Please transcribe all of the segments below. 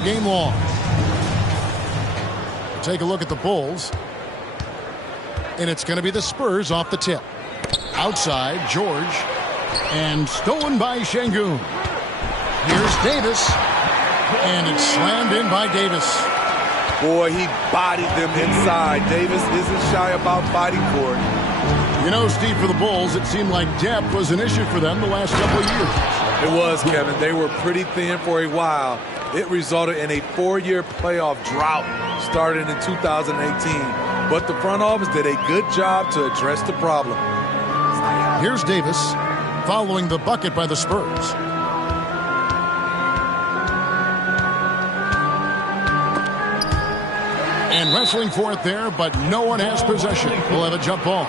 game long. Take a look at the Bulls. And it's going to be the Spurs off the tip. Outside, George. And stolen by Şengün. Here's Davis. And it's slammed in by Davis. Boy, he bodied them inside. Davis isn't shy about fighting for it. You know, Steve, for the Bulls, it seemed like depth was an issue for them the last couple of years. It was, Kevin. They were pretty thin for a while. It resulted in a 4-year playoff drought started in 2018. But the front office did a good job to address the problem. Here's Davis following the bucket by the Spurs. And wrestling for it there, but no one has possession. We'll have a jump ball.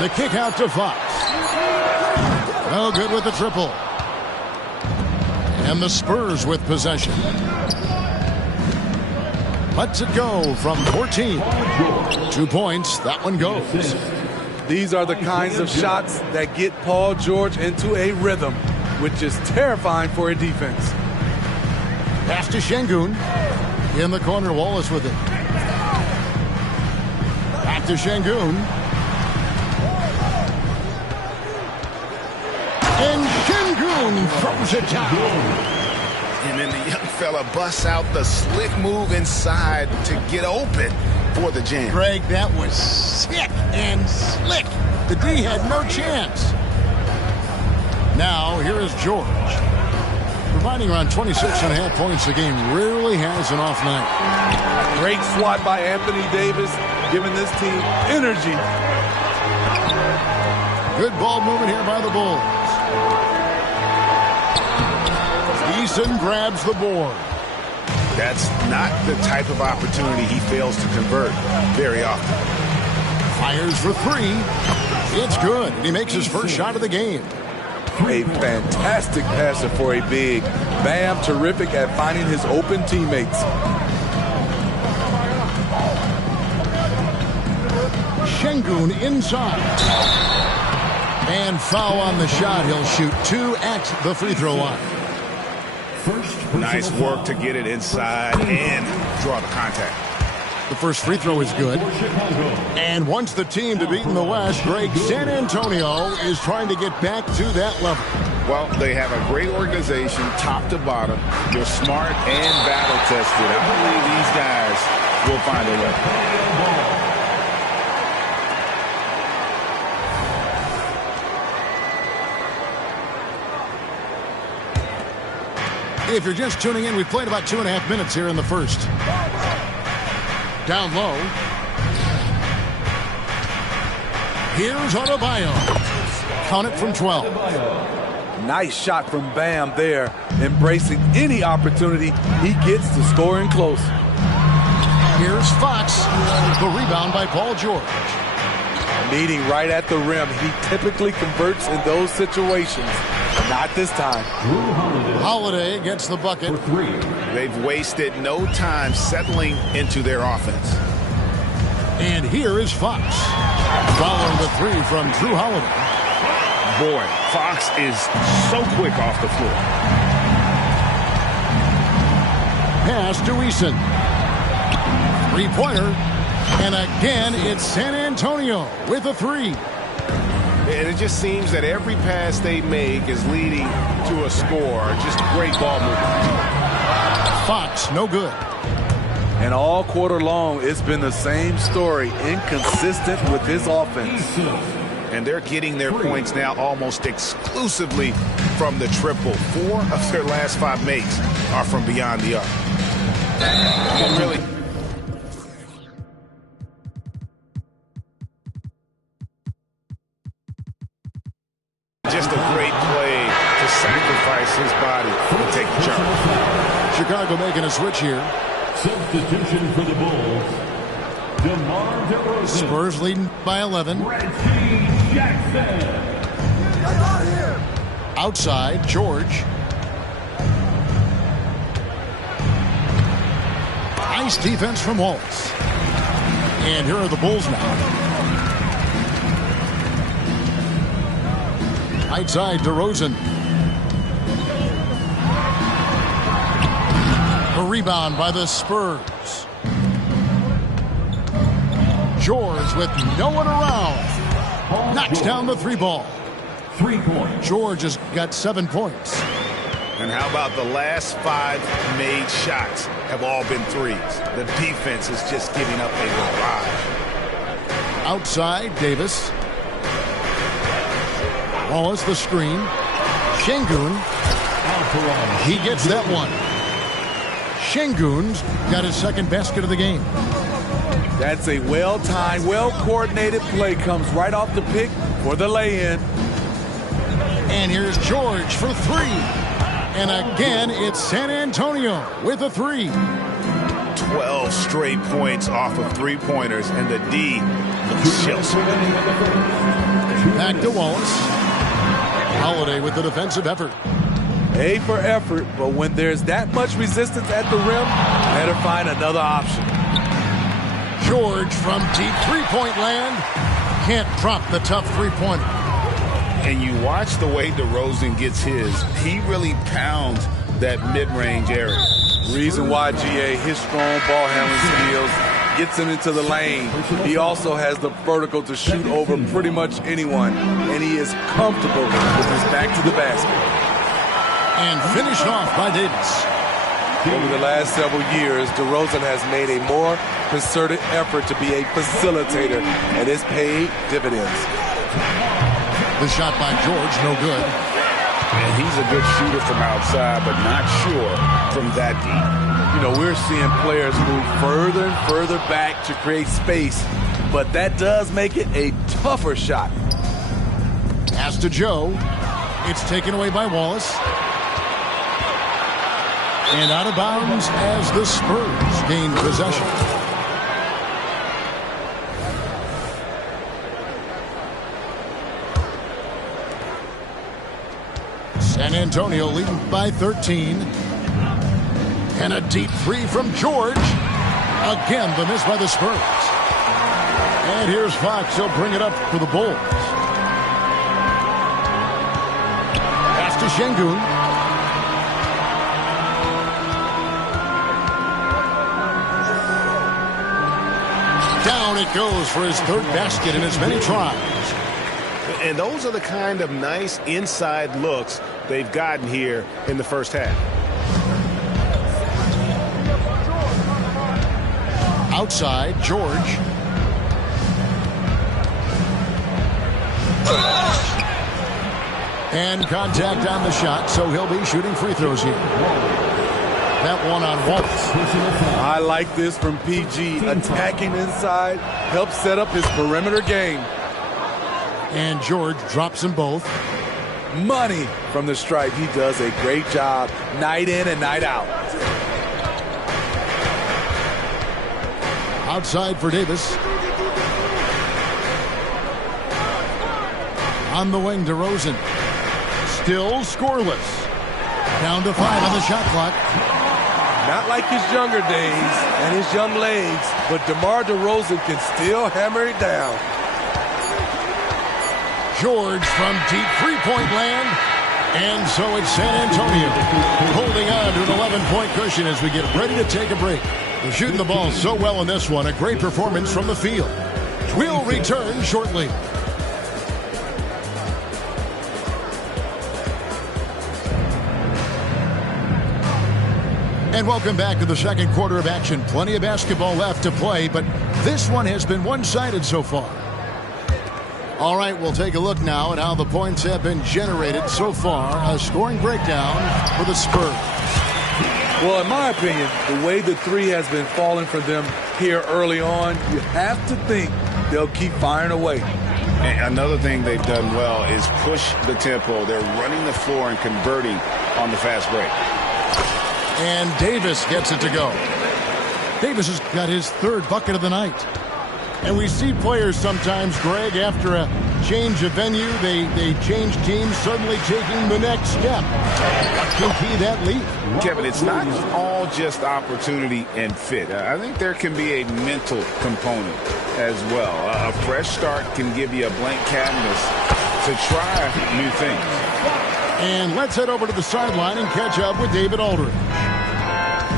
The kick out to Fox. No good with the triple. And the Spurs with possession. Lets it go from 14. 2 points. That one goes. These are the kinds of shots that get Paul George into a rhythm, which is terrifying for a defense. Pass to Şengün. In the corner, Wallace with it. Back to Şengün. And Şengün throws it down. And then the young fella busts out the slick move inside to get open for the jam. Greg, that was sick and slick. The D had no chance. Now, here is George. Providing around 26.5 points a game, rarely has an off night. Great swat by Anthony Davis, giving this team energy. Good ball movement here by the Bulls. Eason grabs the board. That's not the type of opportunity he fails to convert very often. Fires for three. It's good, and he makes his first shot of the game. A fantastic passer for a big. Bam, terrific at finding his open teammates. Şengün inside. And foul on the shot. He'll shoot 2 at the free throw line. Nice work to get it inside and draw the contact. The first free throw is good. And once the team to beat in the West, Greg, San Antonio is trying to get back to that level. Well, they have a great organization, top to bottom. They're smart and battle-tested. I believe these guys will find a way. If you're just tuning in, we've played about 2.5 minutes here in the first. Down low. Here's Adebayo. Count it from 12. Nice shot from Bam there, embracing any opportunity he gets to scoring close. Here's Fox. The rebound by Paul George. Meeting right at the rim. He typically converts in those situations. Not this time. Holiday gets the bucket. They've wasted no time settling into their offense. And here is Fox. Following the three from Drew Holiday. Boy, Fox is so quick off the floor. Pass to Eason. Three-pointer. And again, it's San Antonio with a three. And it just seems that every pass they make is leading to a score. Just great ball movement. Fox, no good. And all quarter long, it's been the same story. Inconsistent with his offense. And they're getting their points now almost exclusively from the triple. 4 of their last 5 makes are from beyond the arc. And really... just a great play to sacrifice his body to take the charge. Chicago making a switch here. Substitution for the Bulls. DeMar DeRozan. Spurs leading by 11. Reggie Jackson. Outside, George. Nice defense from Wallace. And here are the Bulls now. Right side, DeRozan. A rebound by the Spurs. George with no one around. Knocks down the 3-ball. 3 points. George has got 7 points. And how about the last 5 made shots have all been threes? The defense is just giving up a barrage. Outside, Davis. Wallace the screen. Şengün. He gets that one. Şengün's got his second basket of the game. That's a well-timed, well-coordinated play. Comes right off the pick for the lay-in. And here's George for 3. And again, it's San Antonio with a 3. 12 straight points off of 3-pointers, and the D looks shell-shocked. Back to Wallace. Holiday with the defensive effort. A for effort, but when there's that much resistance at the rim, better find another option. George from deep 3-point land. Can't drop the tough 3-pointer. And you watch the way DeRozan gets his. He really pounds that mid-range area. Reason why, GA, his strong ball handling skills gets him into the lane. He also has the vertical to shoot over pretty much anyone, and he is comfortable with his back to the basket. And finished off by Davis. Over the last several years, DeRozan has made a more concerted effort to be a facilitator, and it's paid dividends. The shot by George, no good. And he's a good shooter from outside, but not sure from that deep. You know, we're seeing players move further and further back to create space, but that does make it a tougher shot. Pass to Joe. It's taken away by Wallace. And out of bounds as the Spurs gain possession. San Antonio leading by 13. And a deep 3 from George. Again, the miss by the Spurs. And here's Fox. He'll bring it up for the Bulls. Pass to Şengün. Down it goes for his 3rd basket in as many tries. And those are the kind of nice inside looks they've gotten here in the first half. Outside, George. And contact on the shot, so he'll be shooting free throws here. That one on Wallace. I like this from PG. Attacking inside helps set up his perimeter game. And George drops them both. Money from the stripe. He does a great job night in and night out. Outside for Davis. On the wing, DeRozan. Still scoreless. Down to 5 on the shot clock. Not like his younger days and his young legs, but DeMar DeRozan can still hammer it down. George from deep 3-point land. And so it's San Antonio holding on to an 11-point cushion as we get ready to take a break. They're shooting the ball so well in this one. A great performance from the field. We'll return shortly. And welcome back to the second quarter of action. Plenty of basketball left to play, but this one has been one-sided so far. All right, we'll take a look now at how the points have been generated so far. A scoring breakdown for the Spurs. Well, in my opinion, the way the 3 has been falling for them here early on, you have to think they'll keep firing away. And another thing they've done well is push the tempo. They're running the floor and converting on the fast break. And Davis gets it to go. Davis has got his third bucket of the night. And we see players sometimes, Greg, after a change of venue, they change teams, suddenly taking the next step. What can be that leap? Kevin, it's not all just opportunity and fit. I think there can be a mental component as well. A fresh start can give you a blank canvas to try new things. And let's head over to the sideline and catch up with David Aldridge.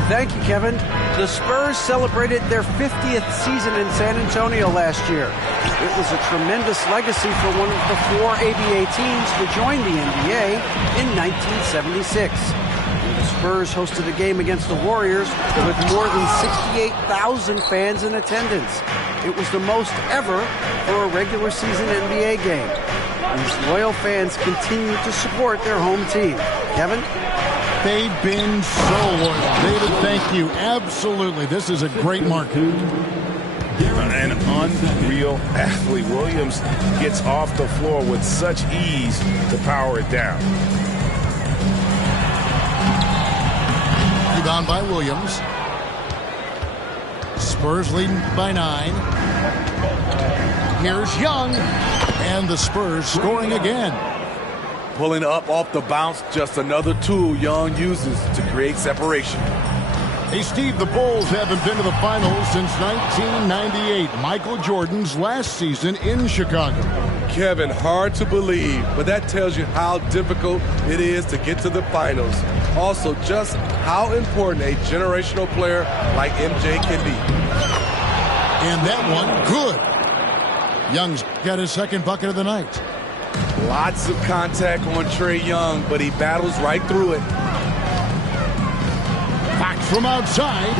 Thank you, Kevin. The Spurs celebrated their 50th season in San Antonio last year. It was a tremendous legacy for one of the 4 ABA teams to join the NBA in 1976. The Spurs hosted a game against the Warriors with more than 68,000 fans in attendance. It was the most ever for a regular season NBA game. These loyal fans continue to support their home team. Kevin? They've been so loyal. David, thank you. Absolutely. This is a great market. An unreal athlete. Williams gets off the floor with such ease to power it down. Rebound by Williams. Spurs leading by 9. Here's Young. And the Spurs scoring again. Pulling up off the bounce, just another tool Young uses to create separation. Hey, Steve, the Bulls haven't been to the finals since 1998, Michael Jordan's last season in Chicago. Kevin, hard to believe, but that tells you how difficult it is to get to the finals. Also, just how important a generational player like MJ can be. And that one, good. Young's got his second bucket of the night. Lots of contact on Trae Young, but he battles right through it. Back from outside.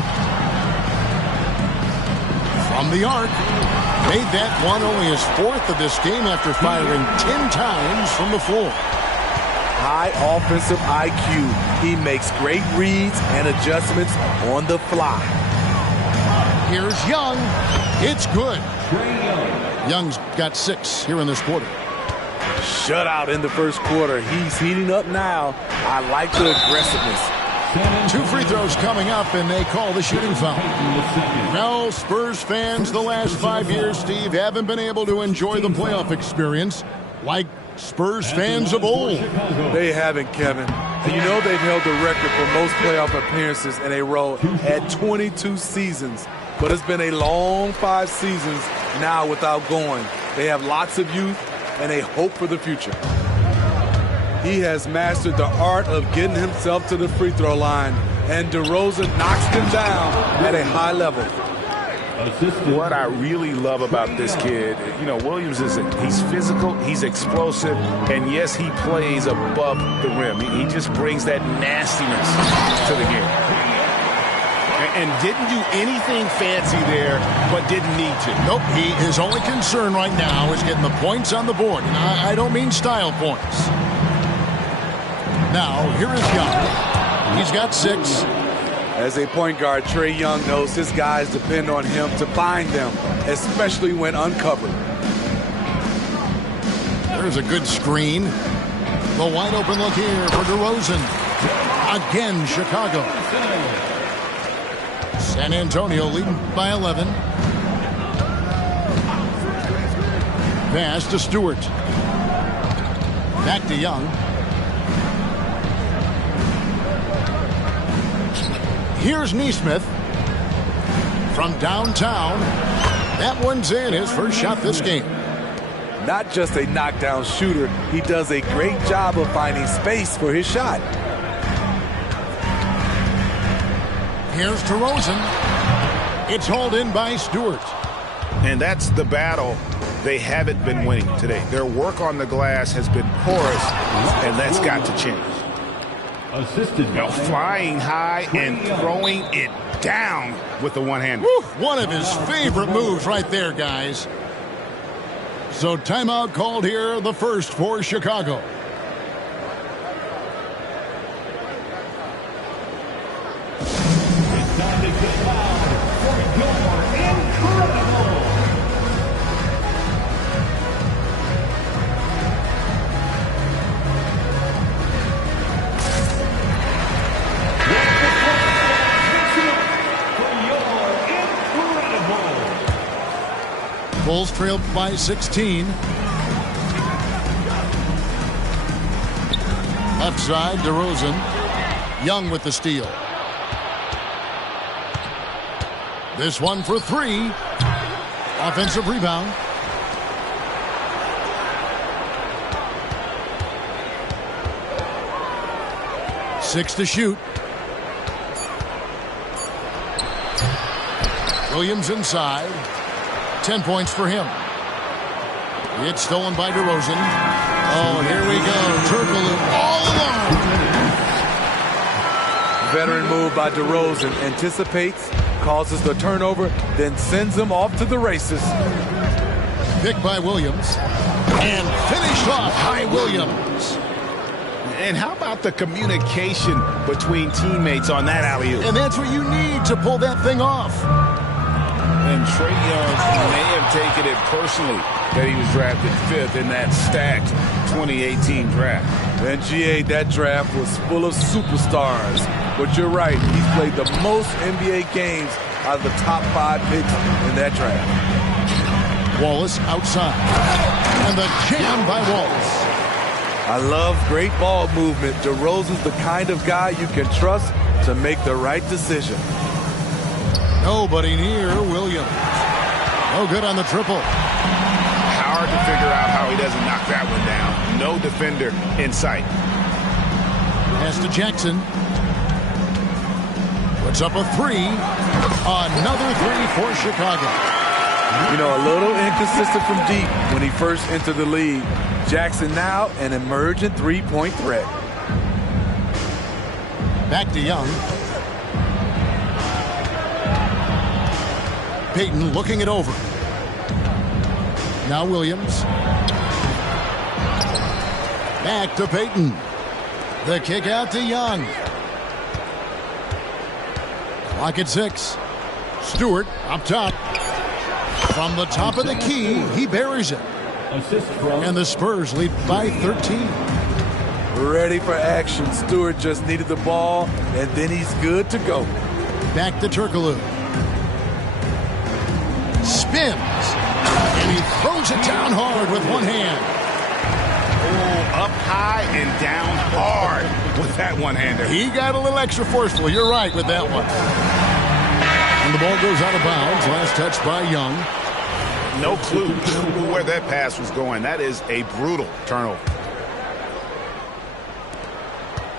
From the arc. Made that one only his 4th of this game after firing 10 times from the floor. High offensive IQ. He makes great reads and adjustments on the fly. Here's Young. It's good. Young's got 6 here in this quarter. Shutout in the first quarter. He's heating up now. I like the aggressiveness. 2 free throws coming up, and they call the shooting foul. Well, Spurs fans the last 5 years, Steve, haven't been able to enjoy the playoff experience like Spurs fans of old. They haven't, Kevin. And you know they've held the record for most playoff appearances in a row at 22 seasons. But it's been a long 5 seasons now without going. They have lots of youth and a hope for the future. He has mastered the art of getting himself to the free throw line, and DeRozan knocks him down at a high level. What I really love about this kid, Williams he's physical, he's explosive, and yes, he plays above the rim. He just brings that nastiness to the game. And didn't do anything fancy there, but didn't need to. Nope, his only concern right now is getting the points on the board. And I don't mean style points. Now, here is Young. He's got 6. As a point guard, Trae Young knows his guys depend on him to find them, especially when uncovered. There's a good screen. The wide open look here for DeRozan. Again, Chicago. San Antonio leading by 11. Pass to Stewart. Back to Young. Here's Nesmith from downtown. That one's in, his first shot this game. Not just a knockdown shooter, he does a great job of finding space for his shot. Here's DeRozan. It's hauled in by Stewart. And that's the battle they haven't been winning today. Their work on the glass has been porous, and that's got to change. Flying high and throwing it down with the one-hander. One of his favorite moves right there, guys. So timeout called here, the first for Chicago. Bulls trail by 16. Left side, DeRozan. Young with the steal. This one for three. Offensive rebound. Six to shoot. Williams inside. 10 points for him. It's stolen by DeRozan. Oh, here we go. Turkoglu all alone. Veteran move by DeRozan. Anticipates, causes the turnover, then sends him off to the races. Picked by Williams. And finished off by Williams. And how about the communication between teammates on that alley-oop? And that's what you need to pull that thing off. And Trae Young may have taken it personally that he was drafted 5th in that stacked 2018 draft. And GA, that draft was full of superstars. But you're right, he's played the most NBA games out of the top 5 picks in that draft. Wallace outside. And the jam by Wallace. I love great ball movement. DeRozan's the kind of guy you can trust to make the right decision. Nobody near Williams. No good on the triple. Hard to figure out how he doesn't knock that one down. No defender in sight. Pass to Jackson. Puts up a three. Another three for Chicago. You know, a little inconsistent from deep when he first entered the league. Jackson now an emergent three-point threat. Back to Young. Payton looking it over. Now Williams. Back to Payton. The kick out to Young. Clock at 6. Stewart up top. From the top of the key, he buries it. And the Spurs lead by 13. Ready for action. Stewart just needed the ball, and then he's good to go. Back to Turkoglu. Spins. And he throws it down hard with one hand. Oh, up high and down hard with that one-hander. He got a little extra forceful. You're right with that one. And the ball goes out of bounds. Last touch by Young. No clue where that pass was going. That is a brutal turnover.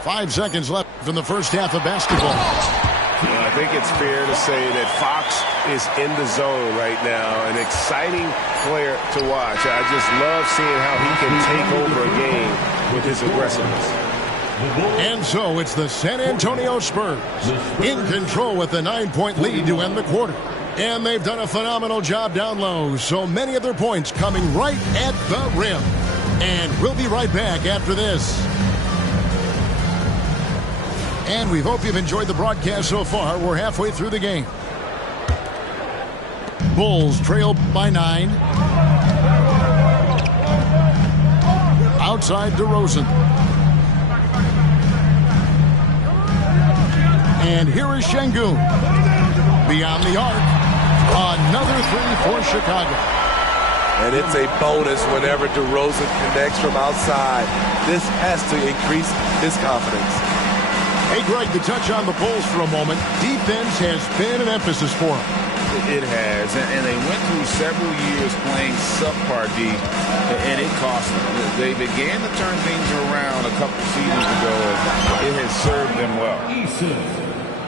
5 seconds left in the first half of basketball. I think it's fair to say that Fox is in the zone right now. An exciting player to watch. I just love seeing how he can take over a game with his aggressiveness. And so it's the San Antonio Spurs in control with the 9-point lead to end the quarter. And they've done a phenomenal job down low. So many of their points coming right at the rim. And we'll be right back after this. And we hope you've enjoyed the broadcast so far. We're halfway through the game. Bulls trail by 9. Outside DeRozan. And here is Şengün. Beyond the arc. Another three for Chicago. And it's a bonus whenever DeRozan connects from outside. This has to increase his confidence. Hey, Greg, to touch on the Bulls for a moment, defense has been an emphasis for them. It has, and they went through several years playing subpar D, and it cost them. They began to turn things around a couple seasons ago, and it has served them well.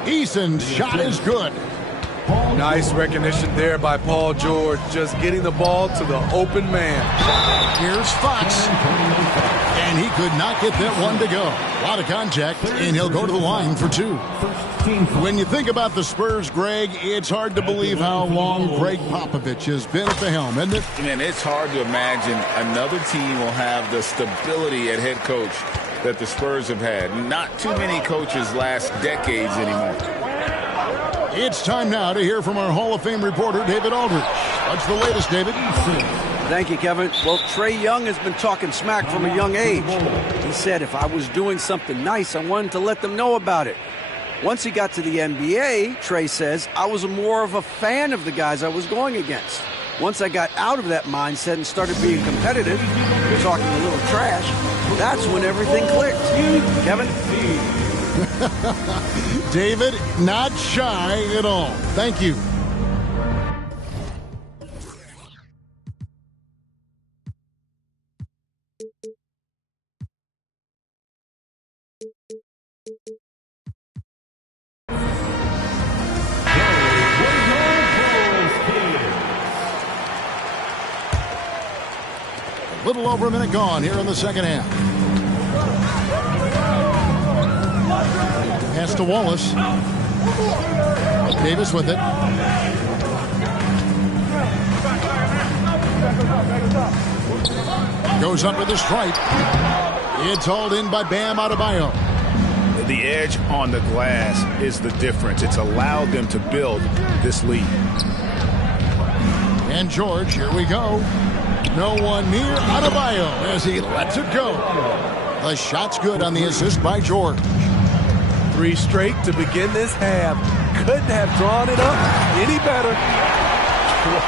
Eason's shot is good. Nice recognition there by Paul George, just getting the ball to the open man. Here's Fox, and he could not get that one to go. A lot of contact, and he'll go to the line for 2. When you think about the Spurs, Greg, it's hard to believe how long Greg Popovich has been at the helm, isn't it? Man, it's hard to imagine another team will have the stability at head coach that the Spurs have had. Not too many coaches last decades anymore. It's time now to hear from our Hall of Fame reporter, David Aldridge. What's the latest, David? Thank you, Kevin. Well, Trae Young has been talking smack from a young age. He said if I was doing something nice, I wanted to let them know about it. Once he got to the NBA, Trae says, I was more of a fan of the guys I was going against. Once I got out of that mindset and started being competitive, talking a little trash, that's when everything clicked. Kevin? David, not shy at all. Thank you. A little over a minute gone here in the second half. Pass to Wallace. Davis with it. Goes up with the stripe. It's hauled in by Bam Adebayo. The edge on the glass is the difference. It's allowed them to build this lead. And George, here we go. No one near Adebayo as he lets it go. The shot's good on the assist by George. 3 straight to begin this half. Couldn't have drawn it up any better.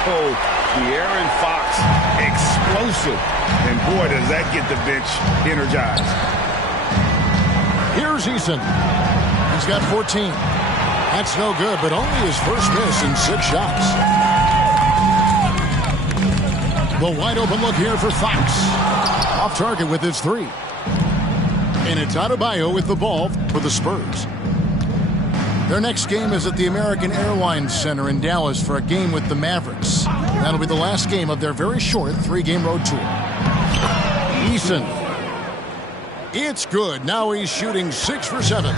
Whoa, De'Aaron Fox, explosive. And boy, does that get the bench energized. Here's Eason. He's got 14. That's no good, but only his first miss in 6 shots. The wide open look here for Fox. Off target with his 3. And it's Adebayo with the ball for the Spurs. Their next game is at the American Airlines Center in Dallas for a game with the Mavericks. That'll be the last game of their very short 3-game road tour. Eason. It's good. Now he's shooting 6 for 7.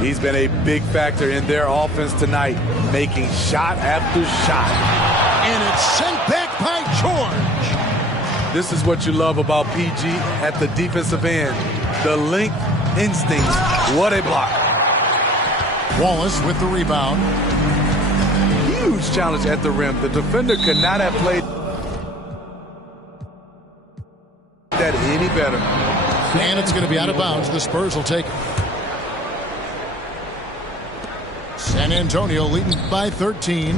He's been a big factor in their offense tonight, making shot after shot. And it's sent back by George. This is what you love about PG at the defensive end. The length instincts. What a block. Wallace with the rebound. Huge challenge at the rim. The defender could not have played that any better. And it's going to be out of bounds. The Spurs will take it. San Antonio leading by 13.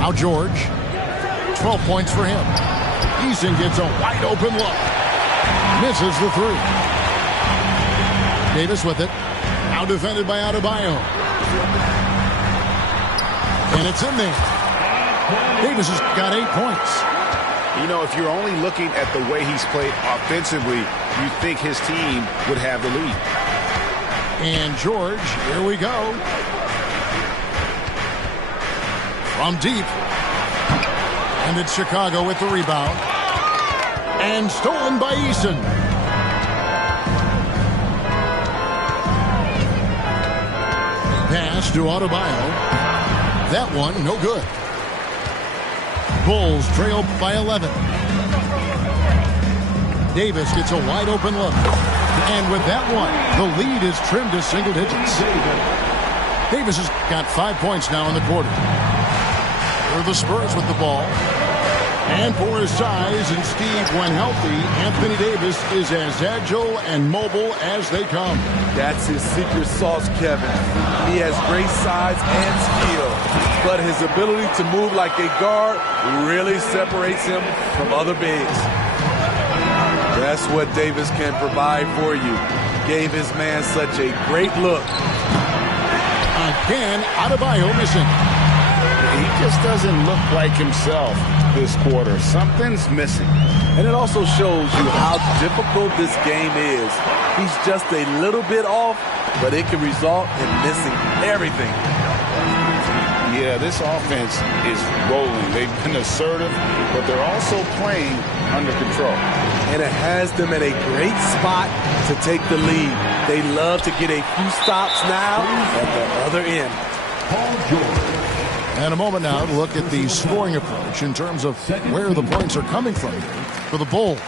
Now George. 12 points for him. Eason gets a wide open look. Misses the 3. Davis with it. Now defended by Adebayo. And it's in there. Davis has got 8 points. You know, if you're only looking at the way he's played offensively, you think his team would have the lead. And George, here we go. From deep. And it's Chicago with the rebound. And stolen by Eason. Pass to Adebayo. That one, no good. Bulls trail by 11. Davis gets a wide open look. And with that one, the lead is trimmed to single digits. Davis has got 5 points now in the quarter. Here are the Spurs with the ball. And for his size and speed when healthy, Anthony Davis is as agile and mobile as they come. That's his secret sauce, Kevin. He has great size and skill, but his ability to move like a guard really separates him from other bigs. That's what Davis can provide for you. Gave his man such a great look. Again, Adebayo missing. He just doesn't look like himself this quarter. Something's missing. And it also shows you how difficult this game is. He's just a little bit off, but it can result in missing everything. Yeah, this offense is rolling. They've been assertive, but they're also playing under control. And it has them in a great spot to take the lead. They love to get a few stops now at the other end. Paul George. And a moment now to look at the scoring approach in terms of where the points are coming from for the Bulls.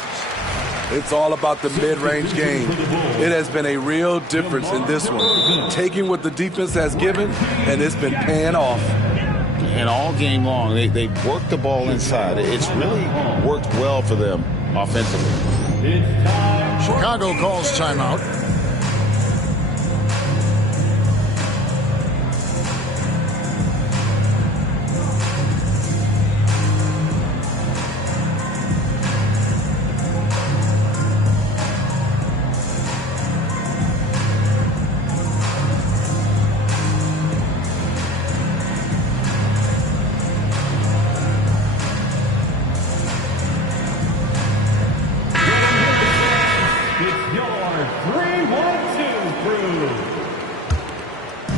It's all about the mid-range game. It has been a real difference in this one. Taking what the defense has given, and it's been paying off. And all game long, they worked the ball inside. It's really worked well for them offensively. Chicago calls timeout.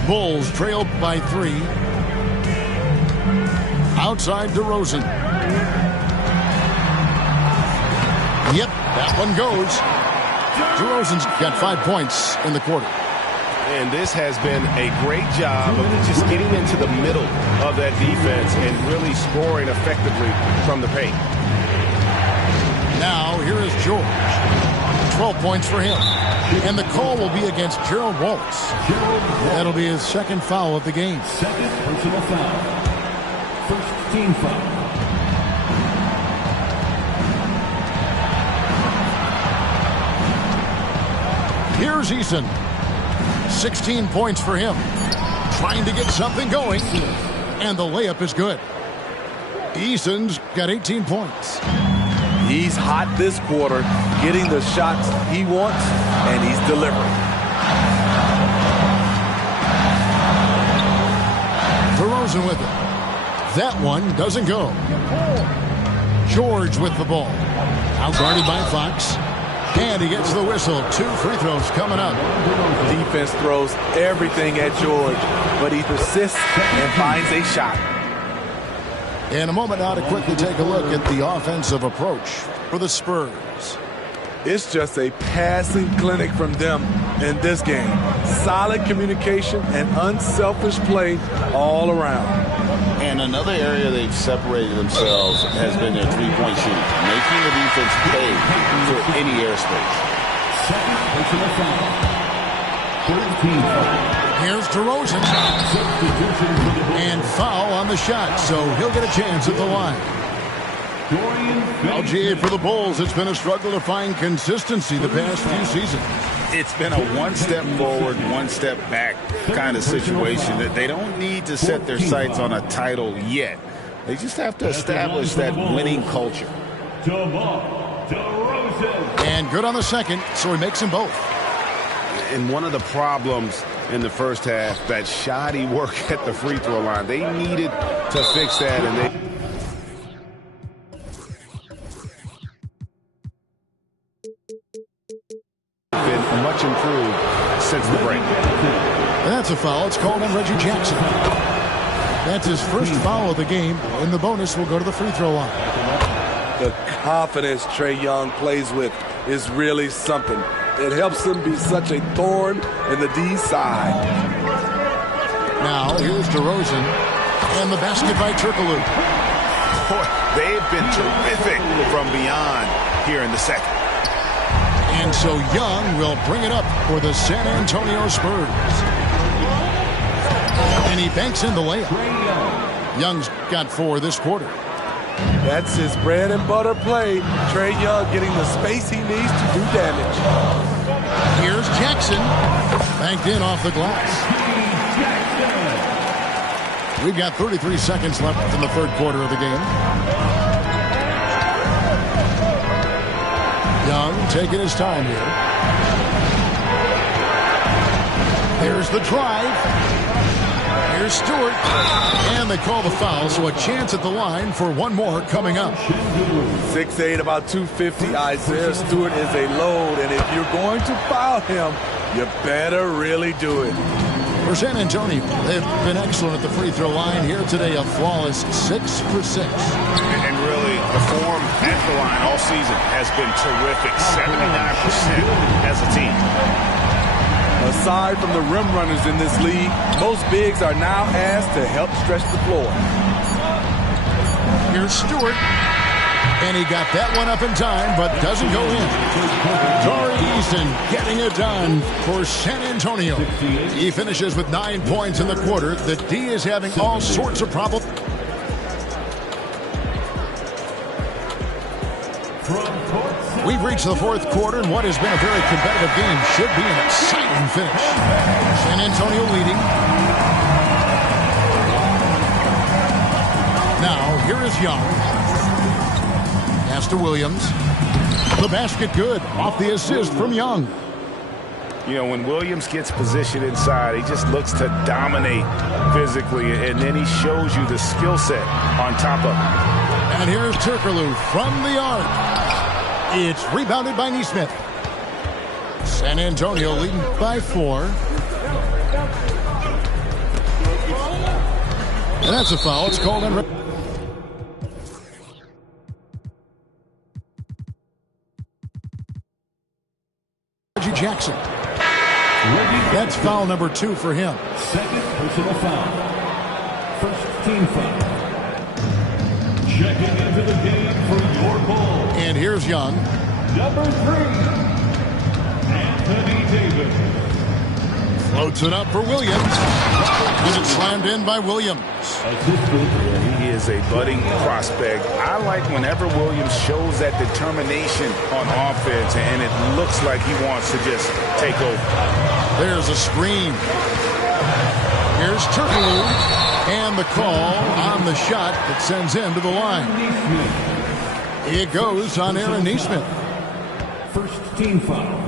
Bulls trailed by 3. Outside DeRozan. Yep, that one goes. DeRozan's got 5 points in the quarter. And this has been a great job of just getting into the middle of that defense and really scoring effectively from the paint. Now, here is George. 12 points for him. And the call will be against Gerald Wallace. That'll be his second foul of the game. Second personal foul. First team foul. Here's Eason. 16 points for him. Trying to get something going. And the layup is good. Eason's got 18 points. He's hot this quarter, getting the shots he wants, and he's delivering. DeRozan with it. That one doesn't go. George with the ball. Outguarded by Fox. And he gets the whistle. 2 free throws coming up. Defense throws everything at George, but he persists and finds a shot. In a moment now to quickly take a look at the offensive approach for the Spurs. It's just a passing clinic from them in this game. Solid communication and unselfish play all around. And another area they've separated themselves has been their three-point shooting, making the defense pay for any airspace. Second personal foul. Third team foul. Here's DeRozan. And foul on the shot, so he'll get a chance at the line. LGA for the Bulls. It's been a struggle to find consistency the past few seasons. It's been a one step forward, one step back kind of situation that they don't need to set their sights on a title yet. They just have to establish that winning culture. And good on the second, so he makes them both. And one of the problems in the first half, that shoddy work at the free throw line. They needed to fix that, and they been much improved since the break. And that's a foul. It's called on Reggie Jackson. That's his first foul of the game, and the bonus will go to the free throw line. The confidence Trae Young plays with is really something. It helps him be such a thorn in the D's side. Now, here's DeRozan, and the basket by Turkoglu. Boy, they've been terrific from beyond here in the second. And so Young will bring it up for the San Antonio Spurs. And he banks in the layup. Young's got 4 this quarter. That's his bread and butter play. Trae Young getting the space he needs to do damage. Here's Jackson. Banked in off the glass. We've got 33 seconds left in the third quarter of the game. Young taking his time here. There's the drive. Here's Stewart. And they call the foul, so a chance at the line for one more coming up. 6'8", about 250. Isaiah Stewart is a load, and if you're going to foul him, you better really do it. For San Antonio, they've been excellent at the free throw line here today, a flawless 6 for 6. And really, the form at the line all season has been terrific, 79% as a team. Aside from the rim runners in this league, most bigs are now asked to help stretch the floor. Here's Stewart. And he got that one up in time, but doesn't go in. Torrey Eason getting it done for San Antonio. He finishes with 9 points in the quarter. The D is having all sorts of problems. We've reached the fourth quarter, and what has been a very competitive game should be an exciting finish. San Antonio leading. Now, here is Young. Pass to Williams. The basket good off the assist from Young. You know, when Williams gets positioned inside, he just looks to dominate physically, and then he shows you the skill set on top of it. And here's Turkoglu from the arc. It's rebounded by Nesmith. San Antonio leading by 4. And that's a foul. It's called on Reggie Jackson. That's foul number 2 for him. Second personal foul. First team foul. Checking into the game for your ball. And here's Young. Number 3, Anthony Davis. Floats it up for Williams. And it's slammed in by Williams. He is a budding prospect. I like whenever Williams shows that determination on offense, and it looks like he wants to just take over. There's a screen. Here's Turkoglu. And the call on the shot that sends him to the line. It goes on Aaron Neesmith. First team foul.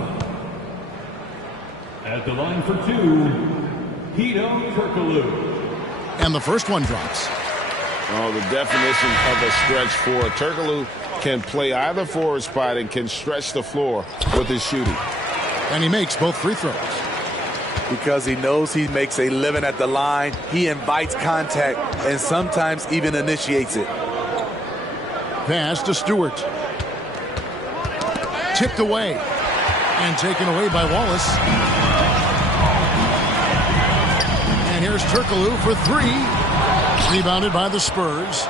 At the line for 2, Turkoglu. And the first one drops. Oh, the definition of a stretch four. Turkoglu can play either forward spot and can stretch the floor with his shooting. And he makes both free throws. Because he knows he makes a living at the line, he invites contact and sometimes even initiates it. Pass to Stewart. Tipped away. And taken away by Wallace. And here's Turkoglu for 3. Rebounded by the Spurs.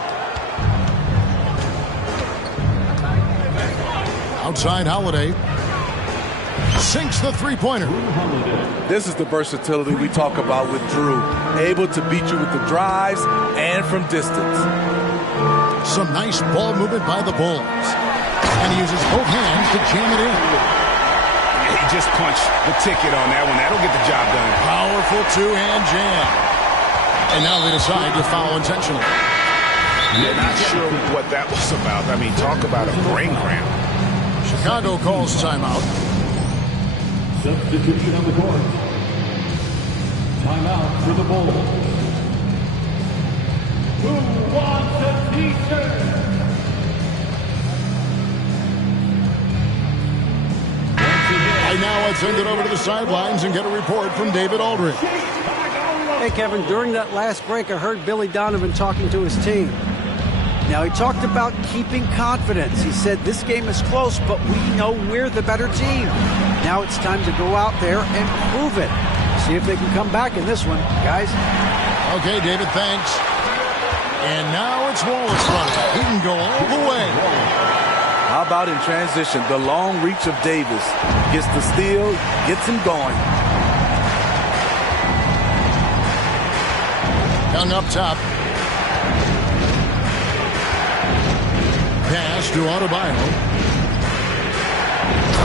Outside Holiday. Sinks the three-pointer. This is the versatility we talk about with Drew. Able to beat you with the drives and from distance. Some nice ball movement by the Bulls. And he uses both hands to jam it in. He just punched the ticket on that one. That'll get the job done. Powerful two-hand jam. And now they decide to foul intentionally. They're not sure what that was about. I mean, talk about a brain cramp. Chicago calls timeout. Substitution on the court. Timeout for the Bulls. Who wants a t-shirt? I now let's send it over to the sidelines and get a report from David Aldridge. Hey, Kevin, during that last break, I heard Billy Donovan talking to his team. Now, he talked about keeping confidence. He said, this game is close, but we know we're the better team. Now it's time to go out there and prove it. See if they can come back in this one, guys. Okay, David, thanks. And now it's Wallace running. He can go all the way. How about in transition, the long reach of Davis. Gets the steal, gets him going. Young up top. Pass to Adebayo.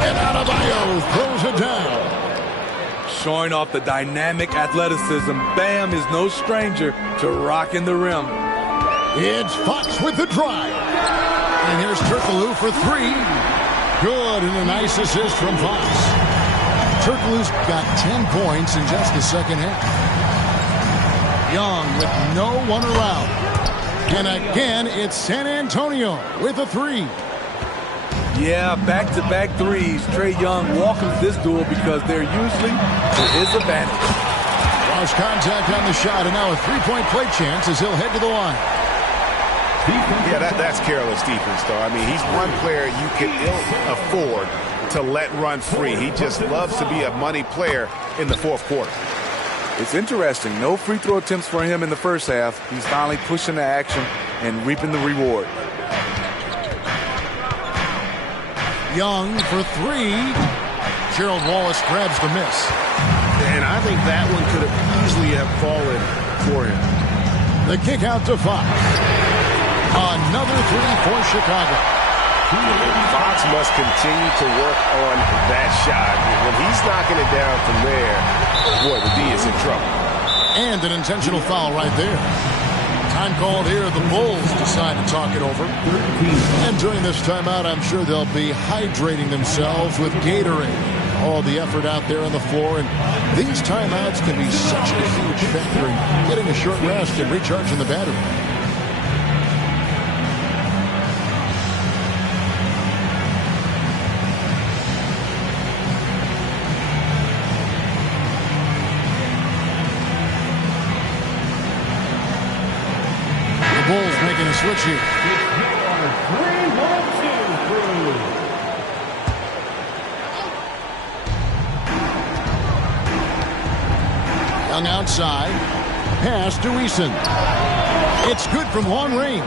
And Adebayo throws it down. Showing off the dynamic athleticism, Bam is no stranger to rocking the rim. It's Fox with the drive. And here's Turkoglu for 3. Good, and a nice assist from Fox. Turkoglu's got 10 points in just the second half. Young with no one around. And again, it's San Antonio with a 3. Yeah, back-to-back threes. Trae Young welcomes this duel because they're usually to his advantage. Lost contact on the shot, and now a three-point play chance as he'll head to the line. Yeah, that's careless defense, though. I mean, he's one player you can ill afford to let run free. He just loves to be a money player in the fourth quarter. It's interesting. No free throw attempts for him in the first half. He's finally pushing the action and reaping the reward. Young for 3. Gerald Wallace grabs the miss. And I think that one could have easily have fallen for him. The kick out to Fox. Another 3 for Chicago. Fox must continue to work on that shot. When he's knocking it down from there, boy, the D is in trouble. And an intentional foul right there. Time called here. The Bulls decide to talk it over. And during this timeout, I'm sure they'll be hydrating themselves with Gatorade. All the effort out there on the floor. And these timeouts can be such a huge factor in getting a short rest and recharging the battery. Bulls making a switch here. Young outside. Pass to Eason. It's good from long range.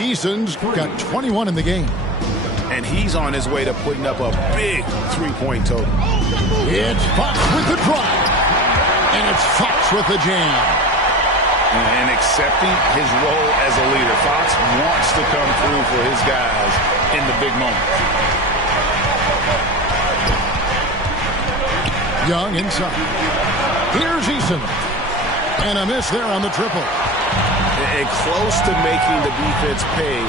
Eason's got 21 in the game. And he's on his way to putting up a big three-point total. It's Fox with the drive. And it's Fox with the jam. And accepting his role as a leader. Fox wants to come through for his guys in the big moments. Young inside. Here's Eason. And a miss there on the triple. And close to making the defense pay.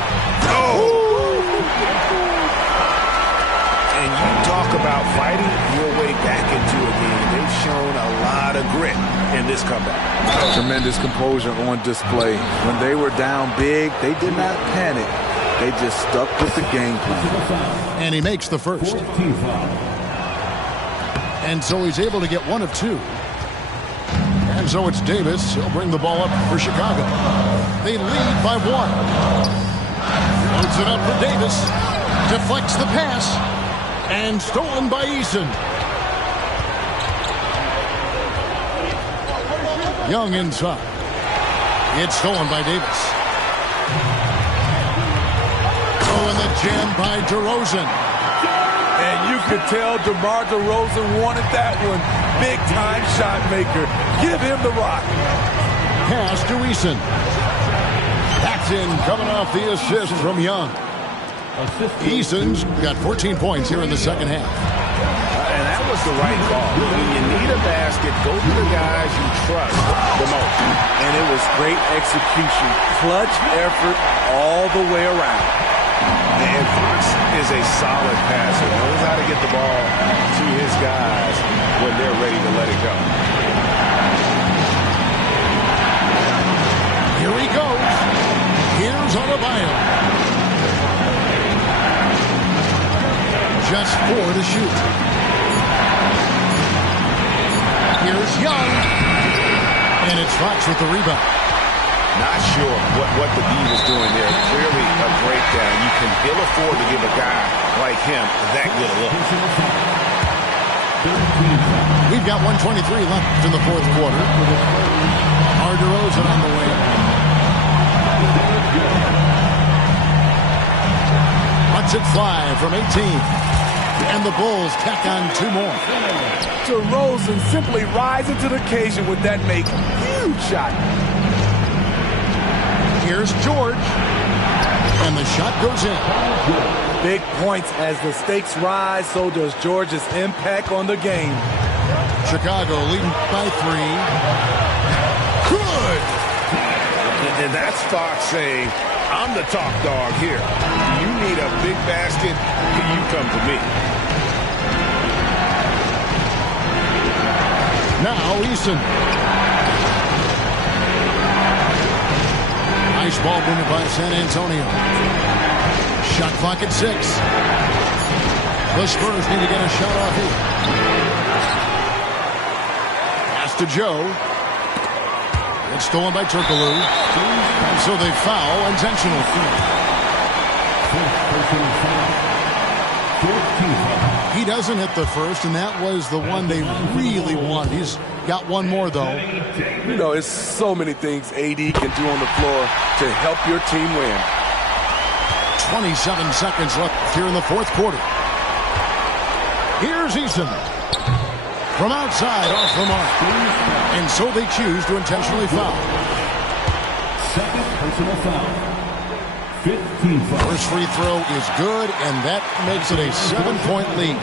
And you talk about fighting your way back into a game. They've shown a lot of grit in this comeback. Tremendous composure on display. When they were down big, they did not panic. They just stuck with the game plan. And he makes the first. And so he's able to get one of two. And so it's Davis. He'll bring the ball up for Chicago. They lead by one. Loads it up for Davis. Deflects the pass. And stolen by Eason. Young inside. It's stolen by Davis. Oh, and the jam by DeRozan. And you could tell DeMar DeRozan wanted that one. Big-time shot maker. Give him the rock. Pass to Eason. That's in, coming off the assist from Young. Eason's got 14 points here in the second half. And that was the right call. When you need a basket, go to the guys you trust the most. And it was great execution. Clutch effort all the way around. And Fox is a solid passer. Knows how to get the ball to his guys when they're ready to let it go. Here he goes. Here's Adebayo. Just 4 to shoot. Here's Young. And it's Fox with the rebound. Not sure what the D was doing there. Clearly a breakdown. You can ill afford to give a guy like him that good a look. We've got 1:23 left in the fourth quarter. DeRozan on the way. Lets it fly from 18. And the Bulls tack on 2 more. DeRozan simply rising to the occasion with that make. Huge shot. Here's George. And the shot goes in. Big points as the stakes rise, so does George's impact on the game. Chicago leading by 3. Good! And that's Fox saying, I'm the top dog here. You need a big basket, you come to me. Now Eason. Nice ball movement by San Antonio. Shot clock at 6. The Spurs need to get a shot off here. Pass to Joe. It's stolen by Turkoglu. And so they foul intentional. He doesn't hit the first, and that was the one they really want. He's got one more, though. You know, it's so many things AD can do on the floor to help your team win. 27 seconds left here in the fourth quarter. Here's Eason. From outside, off the mark. And so they choose to intentionally foul. Second personal foul. 15 foul. First free throw is good, and that makes it a 7-point lead.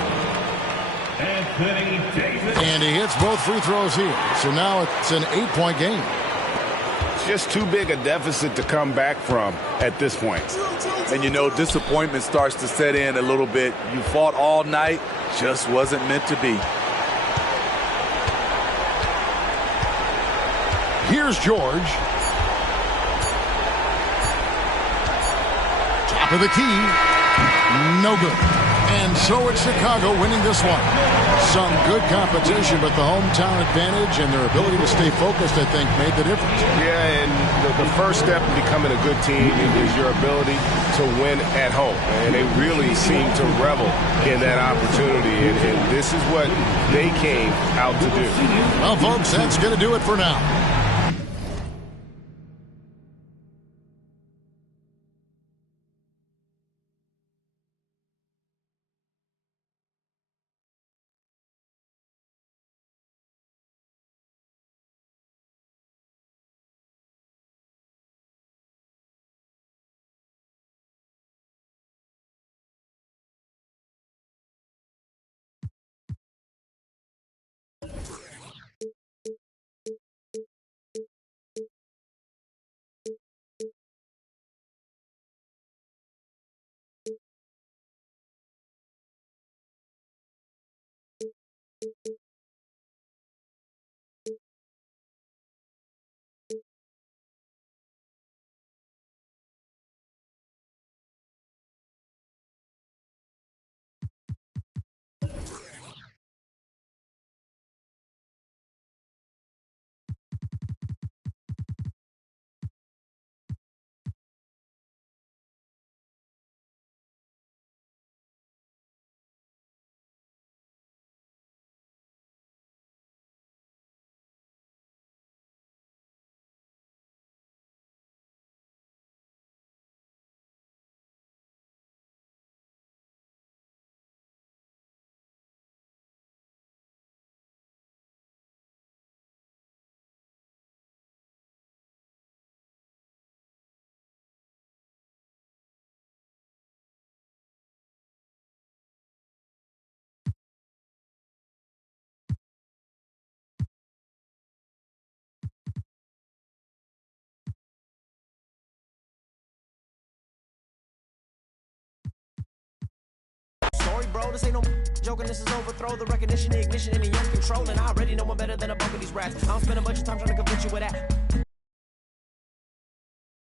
And he hits both free throws here. So now it's an 8-point game. It's just too big a deficit to come back from at this point. And you know, disappointment starts to set in a little bit. You fought all night, just wasn't meant to be. Here's George. Top of the key. No good. And so it's Chicago winning this one. Some good competition, but the hometown advantage and their ability to stay focused, I think, made the difference. Yeah, and the first step in becoming a good team is your ability to win at home. And they really seem to revel in that opportunity. And this is what they came out to do. Well, folks, that's going to do it for now. Sorry, bro, this ain't no joking. This is overthrow. The recognition, the ignition, and the young control. And I already know I'm better than a bunch of these rats. I don't spend a bunch of time trying to convince you of that.